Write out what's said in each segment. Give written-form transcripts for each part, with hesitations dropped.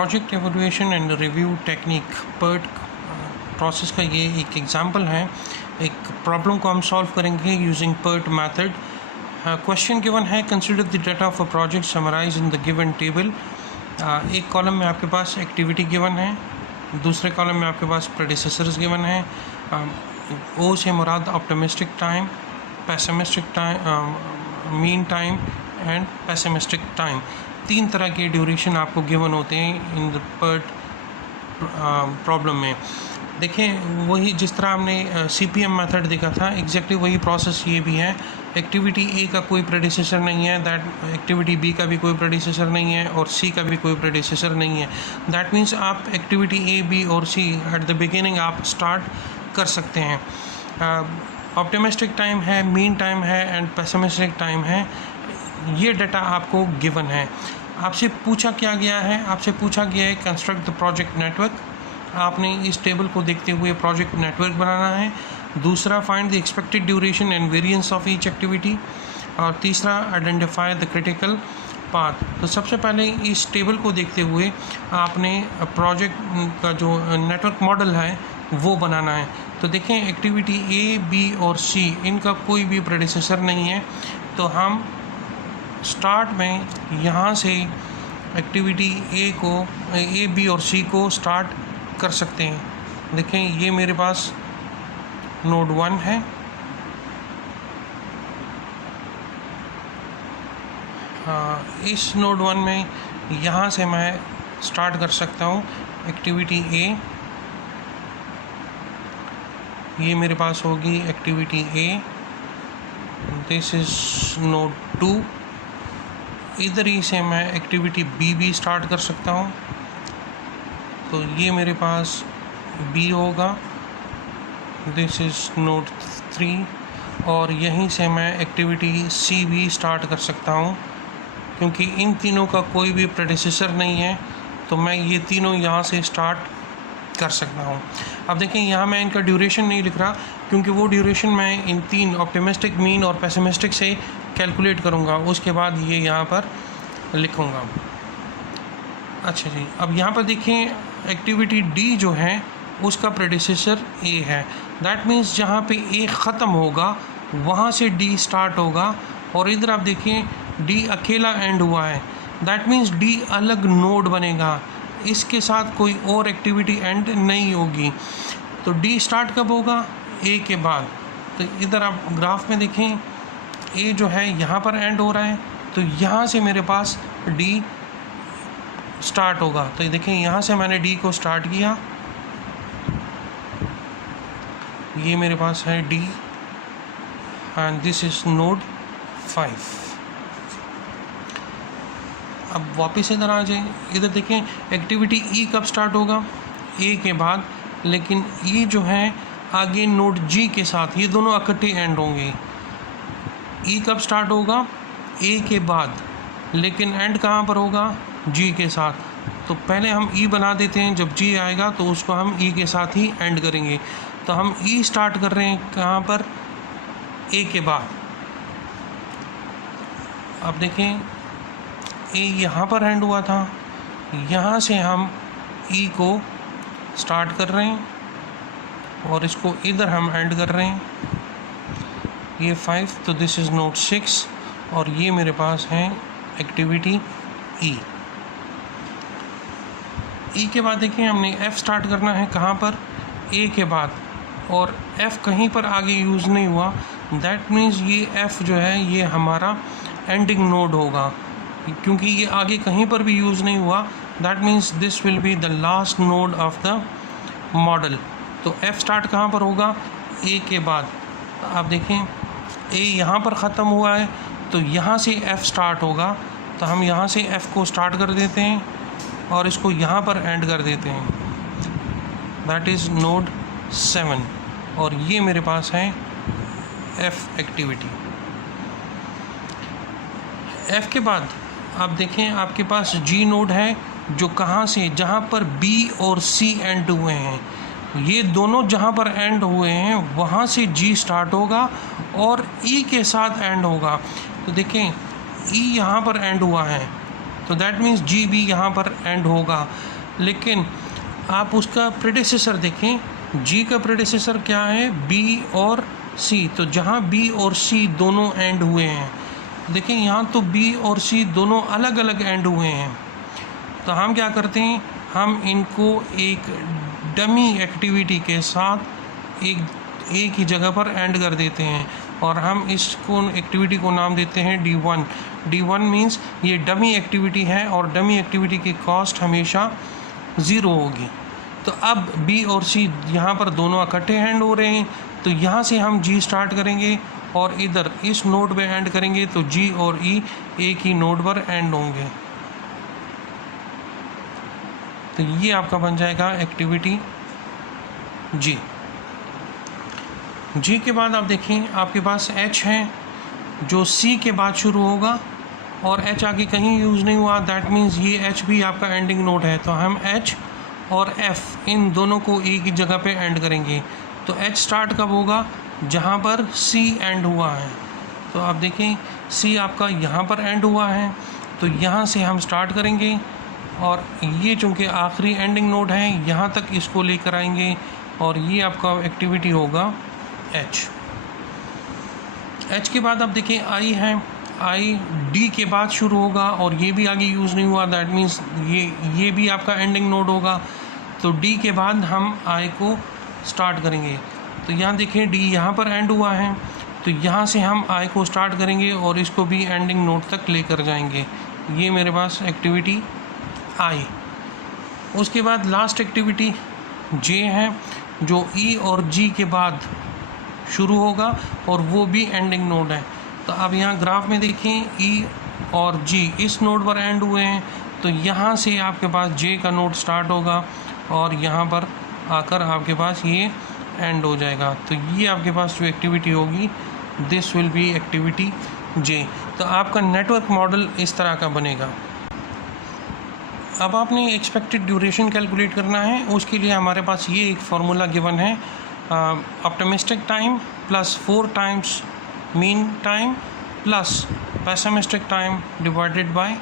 Project evolution and review technique PERT process का ये एक एग्जांपल है। एक प्रॉब्लम को हम सॉल्व करेंगे using PERT method. Question given है, consider the data of a project summarise in the given table. एक कॉलम में आपके पास एक्टिविटी गिवन है, दूसरे कॉलम में आपके पास प्रेडिसेसर्स गिवन है। ओ से मुराद optimistic time, pessimistic time, mean time and pessimistic time. 3 तरह के ड्यूरेशन आपको गिवन होते हैं इन द PERT प्रॉब्लम में। देखें, वही जिस तरह हमने CPM मेथड देखा था, एग्जैक्टली वही प्रोसेस ये भी है। एक्टिविटी ए का कोई प्रेडिसेसर नहीं है, दैट एक्टिविटी बी का भी कोई प्रेडिसेसर नहीं है और सी का भी कोई प्रेडिसेसर नहीं है। दैट मीन्स आप एक्टिविटी ए, बी और सी एट द बिगिनिंग आप स्टार्ट कर सकते हैं। ऑप्टिमिस्टिक टाइम है, मीन टाइम है एंड पेसिमिस्टिक टाइम है। ये डाटा आपको गिवन है। आपसे पूछा क्या गया है? आपसे पूछा गया है कंस्ट्रक्ट द प्रोजेक्ट नेटवर्क। आपने इस टेबल को देखते हुए प्रोजेक्ट नेटवर्क बनाना है। दूसरा, find the expected duration and variance of each activity. और तीसरा, आइडेंटिफाई द क्रिटिकल पाथ। तो सबसे पहले इस टेबल को देखते हुए आपने प्रोजेक्ट का जो नेटवर्क मॉडल है वो बनाना है। तो देखें, एक्टिविटी ए, बी और सी इनका कोई भी प्रेडिसेसर नहीं है, तो हम स्टार्ट में यहाँ से एक्टिविटी ए, बी और सी को स्टार्ट कर सकते हैं। देखें, ये मेरे पास नोड 1 है, इस नोड 1 में यहाँ से मैं स्टार्ट कर सकता हूँ एक्टिविटी ए। ये मेरे पास होगी activity A, this is node 2। इधर ही से मैं एक्टिविटी बी भी स्टार्ट कर सकता हूँ, तो ये मेरे पास बी होगा, दिस इज़ नोड 3। और यहीं से मैं एक्टिविटी सी भी स्टार्ट कर सकता हूँ, क्योंकि इन तीनों का कोई भी प्रेडिसेसर नहीं है, तो मैं ये तीनों यहाँ से स्टार्ट कर सकता हूँ। अब देखें, यहाँ मैं इनका ड्यूरेशन नहीं लिख रहा, क्योंकि वो ड्यूरेशन मैं इन 3 ऑप्टिमिस्टिक, मीन और पेसिमिस्टिक से कैलकुलेट करूँगा, उसके बाद ये यहाँ पर लिखूँगा। अच्छा जी, अब यहाँ पर देखें, एक्टिविटी डी जो है उसका प्रेडिसेसर ए है। दैट मीन्स जहाँ पे ए ख़त्म होगा वहाँ से डी स्टार्ट होगा, और इधर आप देखें डी अकेला एंड हुआ है। दैट मीन्स डी अलग नोड बनेगा, इसके साथ कोई और एक्टिविटी एंड नहीं होगी। तो डी स्टार्ट कब होगा? ए के बाद। तो इधर आप ग्राफ में देखें, ए जो है यहाँ पर एंड हो रहा है, तो यहाँ से मेरे पास डी स्टार्ट होगा। तो देखें, यहाँ से मैंने डी को स्टार्ट किया, ये मेरे पास है D and this is node 5। अब वापस इधर आ जाए, इधर देखें एक्टिविटी ई कब स्टार्ट होगा? ए के बाद। लेकिन ई जो है आगे नोड जी के साथ, ये दोनों इकट्ठे एंड होंगे। ई कब स्टार्ट होगा? ए के बाद, लेकिन एंड कहाँ पर होगा? जी के साथ। तो पहले हम ई बना देते हैं, जब जी आएगा तो उसको हम ई के साथ ही एंड करेंगे। तो हम ई स्टार्ट कर रहे हैं कहाँ पर? ए के बाद। अब देखें, ए यहाँ पर एंड हुआ था, यहाँ से हम ई को स्टार्ट कर रहे हैं और इसको इधर हम एंड कर रहे हैं, ये 5। तो दिस इज़ नोड 6 और ये मेरे पास है एक्टिविटी ई। ई के बाद देखें, हमने एफ़ स्टार्ट करना है कहाँ पर? ए के बाद, और एफ़ कहीं पर आगे यूज़ नहीं हुआ। दैट मीन्स ये एफ़ जो है ये हमारा एंडिंग नोड होगा, क्योंकि ये आगे कहीं पर भी यूज़ नहीं हुआ। That means this will be the last node of the model. तो एफ़ स्टार्ट कहाँ पर होगा? ए के बाद। आप देखें, ए यहाँ पर ख़त्म हुआ है, तो यहाँ से एफ़ स्टार्ट होगा। तो हम यहाँ से एफ़ को स्टार्ट कर देते हैं और इसको यहाँ पर एंड कर देते हैं, दैट इज़ नोड 7। और ये मेरे पास है एफ़ एक्टिविटी। एफ़ के बाद आप देखें, आपके पास जी नोड है, जो कहाँ से? जहाँ पर बी और सी एंड हुए हैं, ये दोनों जहाँ पर एंड हुए हैं वहाँ से जी स्टार्ट होगा और ई के साथ एंड होगा। तो देखें, ई यहाँ पर एंड हुआ है, तो दैट मीन्स जी भी यहाँ पर एंड होगा। लेकिन आप उसका प्रेडिसेसर देखें, जी का प्रेडिसेसर क्या है, बी और सी। तो जहाँ बी और सी दोनों एंड हुए हैं, देखें यहाँ तो बी और सी दोनों अलग अलग एंड हुए हैं, तो हम क्या करते हैं, हम इनको एक डमी एक्टिविटी के साथ एक ही जगह पर एंड कर देते हैं और हम इसको एक्टिविटी को नाम देते हैं D1। D1 मीन्स ये डमी एक्टिविटी है और डमी एक्टिविटी की कॉस्ट हमेशा 0 होगी। तो अब B और C यहाँ पर दोनों इकट्ठे एंड हो रहे हैं, तो यहाँ से हम G स्टार्ट करेंगे और इधर इस नोड पे एंड करेंगे, तो G और E एक ही नोड पर एंड होंगे। तो ये आपका बन जाएगा एक्टिविटी G। G के बाद आप देखें आपके पास H है जो C के बाद शुरू होगा और H आगे कहीं यूज़ नहीं हुआ, दैट मीन्स ये H भी आपका एंडिंग नोड है। तो हम H और F इन दोनों को एक ही जगह पे एंड करेंगे। तो H स्टार्ट कब होगा, जहाँ पर C एंड हुआ है। तो आप देखें C आपका यहाँ पर एंड हुआ है, तो यहाँ से हम स्टार्ट करेंगे और ये चूँकि आखिरी एंडिंग नोड है, यहाँ तक इसको लेकर आएंगे और ये आपका एक्टिविटी होगा H। H के बाद आप देखें I है, I D के बाद शुरू होगा और ये भी आगे यूज़ नहीं हुआ, दैट मीन्स ये भी आपका एंडिंग नोड होगा। तो D के बाद हम I को स्टार्ट करेंगे। तो यहाँ देखें D यहाँ पर एंड हुआ है, तो यहाँ से हम I को स्टार्ट करेंगे और इसको भी एंडिंग नोड तक लेकर जाएंगे। ये मेरे पास एक्टिविटी I। उसके बाद लास्ट एक्टिविटी J है जो E और G के बाद शुरू होगा और वो भी एंडिंग नोड है। तो अब यहाँ ग्राफ में देखें E और G इस नोड पर एंड हुए हैं, तो यहाँ से आपके पास J का नोड स्टार्ट होगा और यहाँ पर आकर आपके पास ये एंड हो जाएगा। तो ये आपके पास जो एक्टिविटी होगी, this will be activity J। तो आपका नेटवर्क मॉडल इस तरह का बनेगा। अब आपने एक्सपेक्टेड ड्यूरेशन कैलकुलेट करना है, उसके लिए हमारे पास ये एक फार्मूला गिवन है, optimistic time plus 4 times mean time plus pessimistic time divided by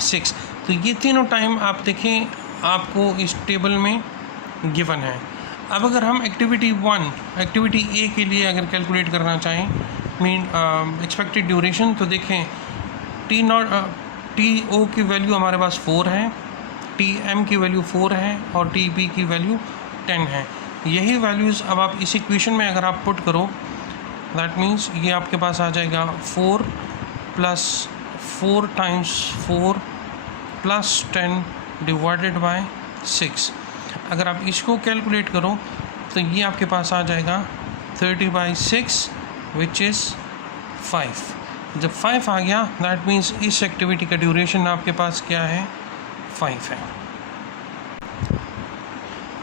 6। तो ये तीनों टाइम आप देखें आपको इस टेबल में गिवन है। अब अगर हम एक्टिविटी A के लिए अगर कैलकुलेट करना चाहें मीन एक्सपेक्टेड ड्यूरेशन, तो देखें TO की वैल्यू हमारे पास 4 है, TM की वैल्यू 4 है और TB की वैल्यू 10 है। यही वैल्यूज़ अब आप इस इक्वेशन में अगर आप पुट करो, दैट मीन्स ये आपके पास आ जाएगा 4 plus 4 times 4 plus 10 divided by 6। अगर आप इसको कैलकुलेट करो तो ये आपके पास आ जाएगा 30/6 विच इज़ 5। जब 5 आ गया, दैट मीन्स इस एक्टिविटी का ड्यूरेशन आपके पास क्या है, 5 है।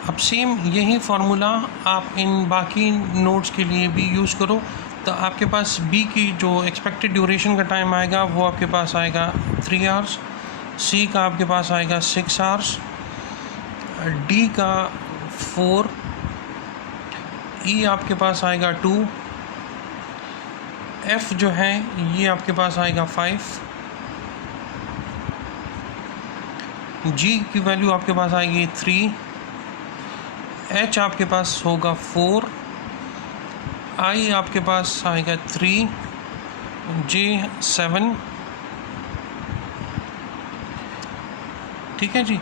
अब सेम यही फार्मूला आप इन बाकी नोड्स के लिए भी यूज़ करो, तो आपके पास B की जो एक्सपेक्टेड ड्यूरेशन का टाइम आएगा वो आपके पास आएगा 3 आवर्स, C का आपके पास आएगा 6 आवर्स, D का 4, E आपके पास आएगा 2, F जो है ये आपके पास आएगा 5, G की वैल्यू आपके पास आएगी 3, H आपके पास होगा 4, I आपके पास आएगा 3, J 7। ठीक है जी,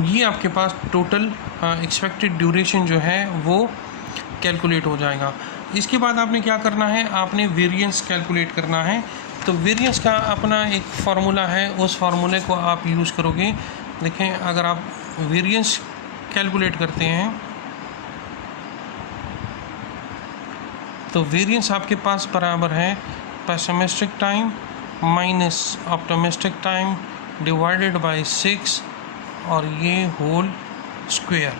ये आपके पास टोटल एक्सपेक्टेड ड्यूरेशन जो है वो कैलकुलेट हो जाएगा। इसके बाद आपने क्या करना है, आपने वेरिएंस कैलकुलेट करना है। तो वेरिएंस का अपना एक फार्मूला है, उस फार्मूले को आप यूज़ करोगे। देखें अगर आप वेरिएंस कैलकुलेट करते हैं तो वेरिएंस आपके पास बराबर है pessimistic time minus optimistic time divided by 6 और ये होल स्क्वायर,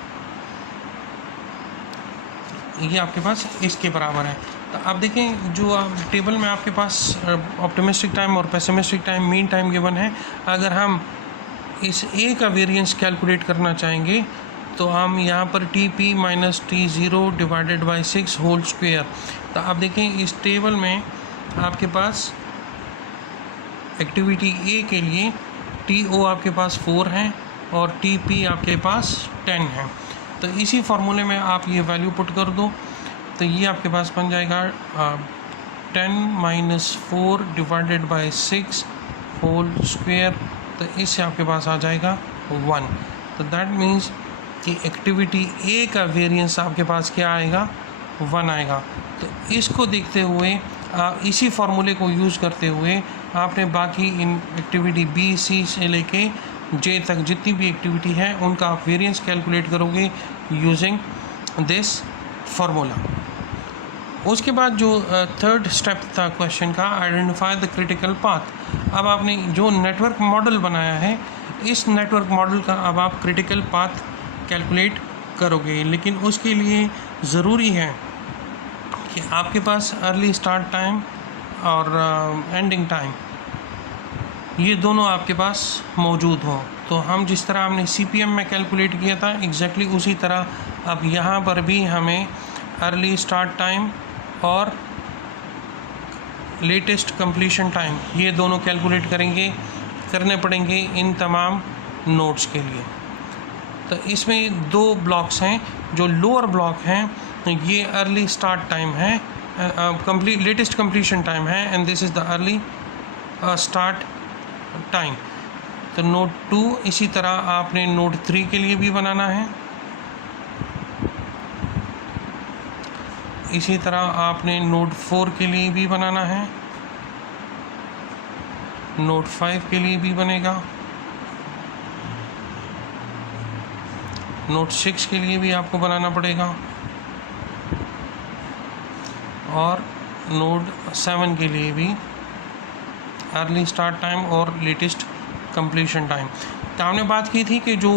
ये आपके पास इसके बराबर है। तो आप देखें जो टेबल में आपके पास ऑप्टिमिस्टिक टाइम और pessimistic time mean time given है, अगर हम इस A का वेरिएंस कैलकुलेट करना चाहेंगे तो हम यहाँ पर TP minus T0 divided by 6 whole square. तो आप देखें इस टेबल में आपके पास एक्टिविटी A के लिए TO आपके पास 4 है और TP आपके पास 10 है। तो इसी फार्मूले में आप ये वैल्यू पुट कर दो, तो ये आपके पास बन जाएगा 10 - 4 डिवाइडेड बाय 6 होल स्क्वायर। तो इससे आपके पास आ जाएगा 1। तो दैट मीन्स कि एक्टिविटी ए का वेरिएंस आपके पास क्या आएगा, 1 आएगा। तो इसको देखते हुए इसी फार्मूले को यूज़ करते हुए आपने बाकी इन एक्टिविटी बी सी से लेके जे तक जितनी भी एक्टिविटी है उनका आप वेरिएंस कैलकुलेट करोगे यूजिंग दिस फार्मूला। उसके बाद जो थर्ड स्टेप था क्वेश्चन का, आइडेंटिफाई द क्रिटिकल पाथ। अब आपने जो नेटवर्क मॉडल बनाया है, इस नेटवर्क मॉडल का अब आप क्रिटिकल पाथ कैलकुलेट करोगे, लेकिन उसके लिए ज़रूरी है कि आपके पास अर्ली स्टार्ट टाइम और एंडिंग टाइम ये दोनों आपके पास मौजूद हों। तो हम जिस तरह हमने CPM में कैलकुलेट किया था एग्जैक्टली उसी तरह अब यहाँ पर भी हमें अर्ली स्टार्ट टाइम और लेटेस्ट कंप्लीशन टाइम ये दोनों कैलकुलेट करने पड़ेंगे इन तमाम नोड्स के लिए। तो इसमें 2 ब्लॉक्स हैं। जो लोअर ब्लॉक हैं ये अर्ली स्टार्ट टाइम है, लेटेस्ट कंप्लीशन टाइम है, and this is the early start time. तो नोड 2 इसी तरह आपने नोड 3 के लिए भी बनाना है, इसी तरह आपने नोड 4 के लिए भी बनाना है, नोड 5 के लिए भी बनेगा, नोड 6 के लिए भी आपको बनाना पड़ेगा और नोड 7 के लिए भी अर्ली स्टार्ट टाइम और लेटेस्ट कंप्लीशन टाइम। तो हमने बात की थी कि जो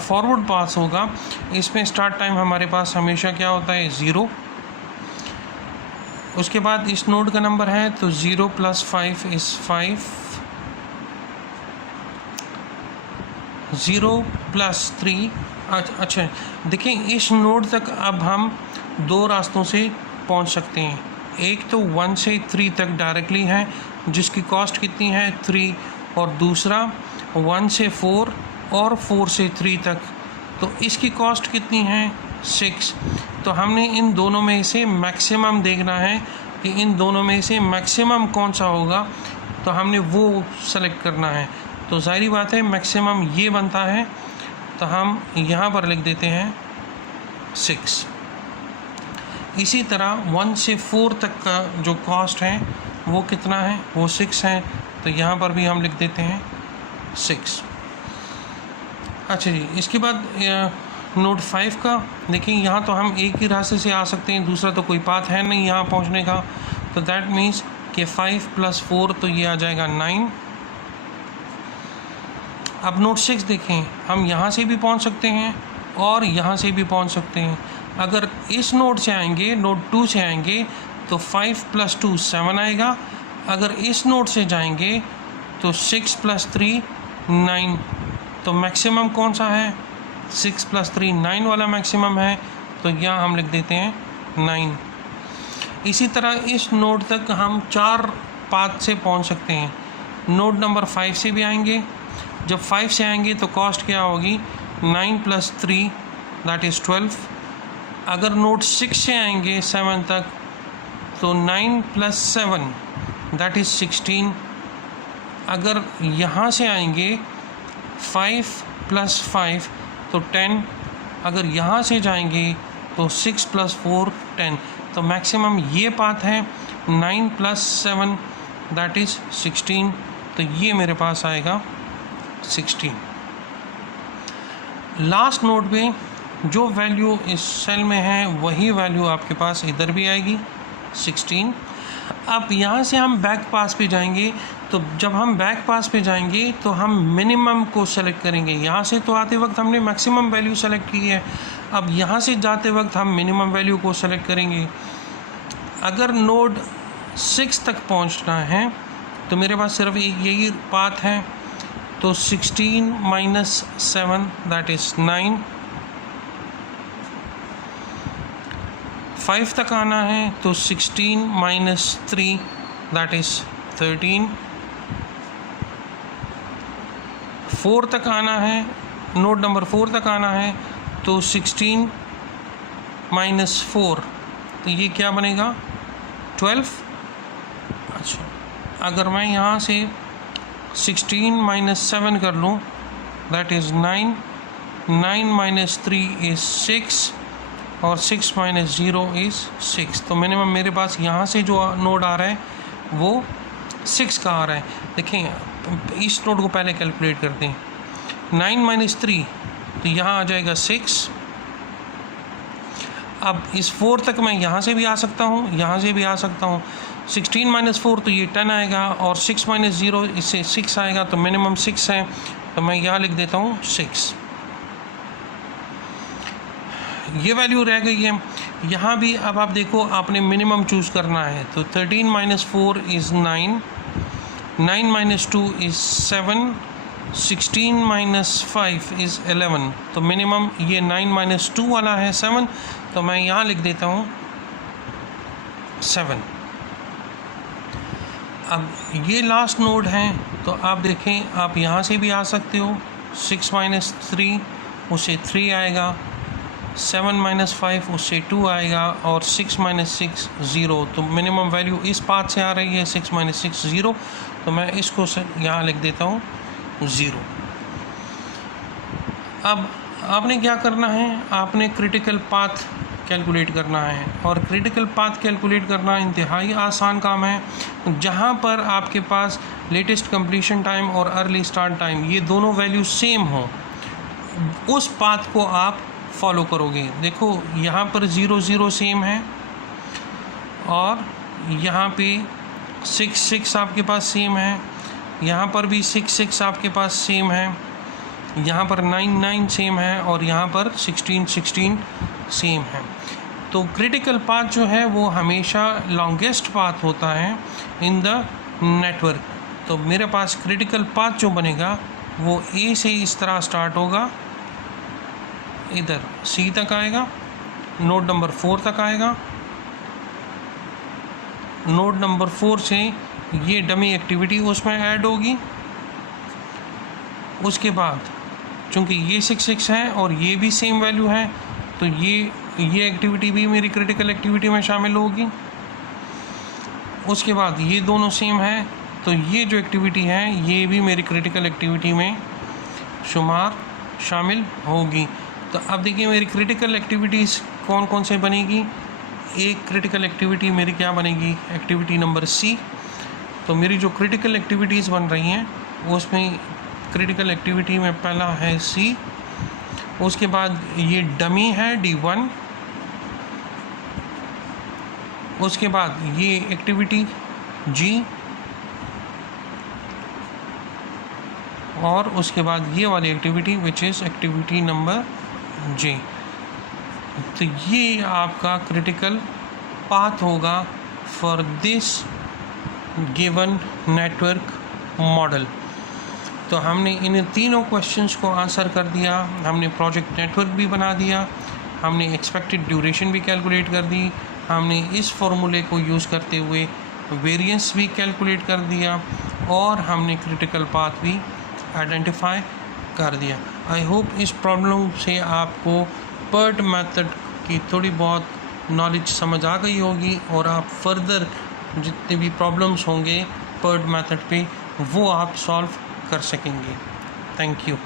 फॉरवर्ड पास होगा इसमें स्टार्ट टाइम हमारे पास हमेशा क्या होता है, 0। उसके बाद इस नोड का नंबर है तो 0 + 5 = 5, 0 + 3। अच्छा देखिए, इस नोड तक अब हम 2 रास्तों से पहुंच सकते हैं। एक तो 1 से 3 तक डायरेक्टली है जिसकी कॉस्ट कितनी है, 3, और दूसरा 1 से 4 और 4 से 3 तक, तो इसकी कॉस्ट कितनी है, 6। तो हमने इन दोनों में से मैक्सिमम देखना है कि इन दोनों में से मैक्सिमम कौन सा होगा, तो हमने वो सेलेक्ट करना है। तो ज़ाहिर बात है मैक्सिमम ये बनता है, तो हम यहाँ पर लिख देते हैं 6। इसी तरह 1 से 4 तक का जो कॉस्ट है वो कितना है, वो 6 है, तो यहाँ पर भी हम लिख देते हैं 6। अच्छा जी, इसके बाद नोड 5 का देखिए, यहाँ तो हम एक ही रास्ते से आ सकते हैं, दूसरा तो कोई पाथ है नहीं यहाँ पहुँचने का। तो दैट मीन्स कि 5 + 4 तो ये आ जाएगा 9। अब नोड 6 देखें, हम यहाँ से भी पहुँच सकते हैं और यहाँ से भी पहुँच सकते हैं। अगर इस नोड से आएंगे, नोड 2 से आएंगे तो 5 + 2 7 आएगा। अगर इस नोड से जाएंगे तो 6 + 3 9। तो मैक्सिमम कौन सा है, 6 + 3 9 वाला मैक्सिमम है, तो यहाँ हम लिख देते हैं 9। इसी तरह इस नोड तक हम 4 पाथ से पहुँच सकते हैं। नोड नंबर 5 से भी आएंगे, जब 5 से आएंगे तो कॉस्ट क्या होगी, 9 + 3 दैट इज़ 12। अगर नोड 6 से आएंगे 7 तक तो 9 + 7 दैट इज़ 16। अगर यहाँ से आएंगे 5 + 5 तो 10। अगर यहाँ से जाएंगे तो 6 + 4 10। तो मैक्सिमम ये पाथ है 9 + 7 दैट इज़ 16। तो ये मेरे पास आएगा 16। लास्ट नोड पे जो वैल्यू इस सेल में है वही वैल्यू आपके पास इधर भी आएगी 16। अब यहाँ से हम बैक पास पे जाएंगे, तो जब हम बैक पास पे जाएंगे तो हम मिनिमम को सेलेक्ट करेंगे। यहाँ से तो आते वक्त हमने मैक्सिमम वैल्यू सेलेक्ट की है, अब यहाँ से जाते वक्त हम मिनिमम वैल्यू को सेलेक्ट करेंगे। अगर नोड 6 तक पहुँचना है तो मेरे पास सिर्फ एक यही पाथ है, तो 16 - 7 दैट इज़ 9। 5 तक आना है तो 16 - 3 दैट इज़ 13। 4 तक आना है, नोड नंबर 4 तक आना है, तो 16 माइनस 4, तो ये क्या बनेगा 12। अच्छा, अगर मैं यहाँ से 16 माइनस 7 कर लूँ, दैट इज़ 9, 9 माइनस 3 इज़ 6 और 6 माइनस 0 इज़ 6। तो मिनिमम मेरे पास यहाँ से जो नोड आ रहा है वो 6 का आ रहा है। देखें इस नोड को पहले कैलकुलेट करते हैं। 9 माइनस 3, तो यहाँ आ जाएगा 6। अब इस 4 तक मैं यहाँ से भी आ सकता हूँ, यहाँ से भी आ सकता हूँ। 16 माइनस 4 तो ये 10 आएगा, और 6 माइनस 0 इससे 6 आएगा, तो मिनिमम 6 है, तो मैं यहाँ लिख देता हूँ 6। ये वैल्यू रह गई है। यहाँ भी अब आप देखो, आपने मिनिमम चूज़ करना है, तो 13 minus 4 is 9, 9 minus 2 is 7, 16 minus 5 is 11, तो मिनिमम ये 9 माइनस 2 वाला है 7, तो मैं यहाँ लिख देता हूँ 7। अब ये लास्ट नोड है, तो आप देखें आप यहाँ से भी आ सकते हो। 6 माइनस 3 उससे 3 आएगा, 7 माइनस 5 उससे 2 आएगा, और 6 माइनस 6 0, तो मिनिमम वैल्यू इस पाथ से आ रही है 6 माइनस 6 0, तो मैं इसको यहाँ लिख देता हूँ 0। अब आपने क्या करना है, आपने क्रिटिकल पाथ कैलकुलेट करना है, और क्रिटिकल पाथ कैलकुलेट करना इंतहाई आसान काम है। जहाँ पर आपके पास लेटेस्ट कंप्लीशन टाइम और अर्ली स्टार्ट टाइम ये दोनों वैल्यू सेम हो, उस पाथ को आप फॉलो करोगे। देखो यहाँ पर 0 0 सेम है, और यहाँ पे 6 6 आपके पास सेम है, यहाँ पर भी 6 6 आपके पास सेम है, यहाँ पर 9 9 सेम है, और यहाँ पर 16 16 सेम है। तो क्रिटिकल पाथ जो है वो हमेशा लॉन्गेस्ट पाथ होता है इन द नेटवर्क। तो मेरे पास क्रिटिकल पाथ जो बनेगा वो ए से इस तरह स्टार्ट होगा, इधर सी तक आएगा, नोड नंबर 4 तक आएगा, नोड नंबर 4 से ये डमी एक्टिविटी उसमें ऐड होगी। उसके बाद चूँकि ये 6 6 है और ये भी सेम वैल्यू है, तो ये एक्टिविटी भी मेरी क्रिटिकल एक्टिविटी में शामिल होगी। उसके बाद ये दोनों सेम है, तो ये जो एक्टिविटी है ये भी मेरी क्रिटिकल एक्टिविटी में शामिल होगी। तो अब देखिए मेरी क्रिटिकल एक्टिविटीज़ कौन कौन से बनेगी। एक क्रिटिकल एक्टिविटी मेरी क्या बनेगी, एक्टिविटी नंबर सी। तो मेरी जो क्रिटिकल एक्टिविटीज़ बन रही हैं उसमें क्रिटिकल एक्टिविटी में पहला है सी, उसके बाद ये डमी है D1, उसके बाद ये एक्टिविटी जी, और उसके बाद ये वाली activity which is activity number J. तो ये आपका क्रिटिकल पाथ होगा for this given network model. तो हमने इन तीनों क्वेश्चंस को आंसर कर दिया, हमने प्रोजेक्ट नेटवर्क भी बना दिया, हमने एक्सपेक्टेड ड्यूरेशन भी कैलकुलेट कर दी, हमने इस फॉर्मूले को यूज़ करते हुए वेरिएंस भी कैलकुलेट कर दिया, और हमने क्रिटिकल पाथ भी आइडेंटिफाई कर दिया। आई होप इस प्रॉब्लम से आपको PERT मेथड की थोड़ी बहुत नॉलेज समझ आ गई होगी, और आप फर्दर जितने भी प्रॉब्लम्स होंगे PERT मेथड पे वो आप सॉल्व कर सकेंगे। Thank you.